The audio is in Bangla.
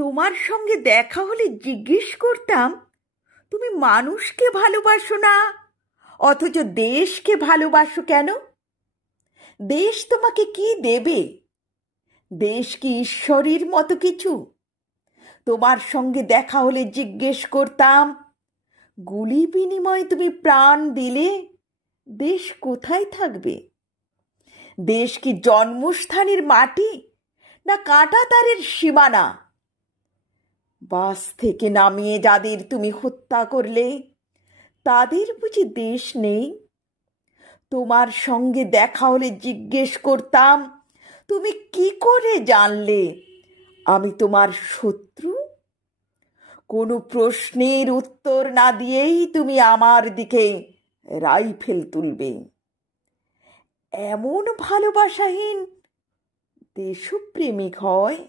তোমার সঙ্গে দেখা হলে জিজ্ঞেস করতাম, তুমি মানুষকে ভালোবাসো না, অথচ দেশকে ভালোবাসো কেন? দেশ তোমাকে কি দেবে? দেশ কি ঈশ্বরের মতো কিছু? তোমার সঙ্গে দেখা হলে জিজ্ঞেস করতাম, গুলি বিনিময়ে তুমি প্রাণ দিলে দেশ কোথায় থাকবে? দেশ কি জন্মস্থানের মাটি, না কাঁটাতারের সীমানা? বাস থেকে নামিয়ে যাদের তুমি হত্যা করলে, তাদের বুঝি দেশ নেই? তোমার সঙ্গে দেখা হলে জিজ্ঞেস করতাম, তুমি কি করে জানলে আমি তোমার শত্রু? কোনো প্রশ্নের উত্তর না দিয়েই তুমি আমার দিকে রাইফেল তুলবে। এমন ভালোবাসাহীন দেশপ্রেমিক হয়?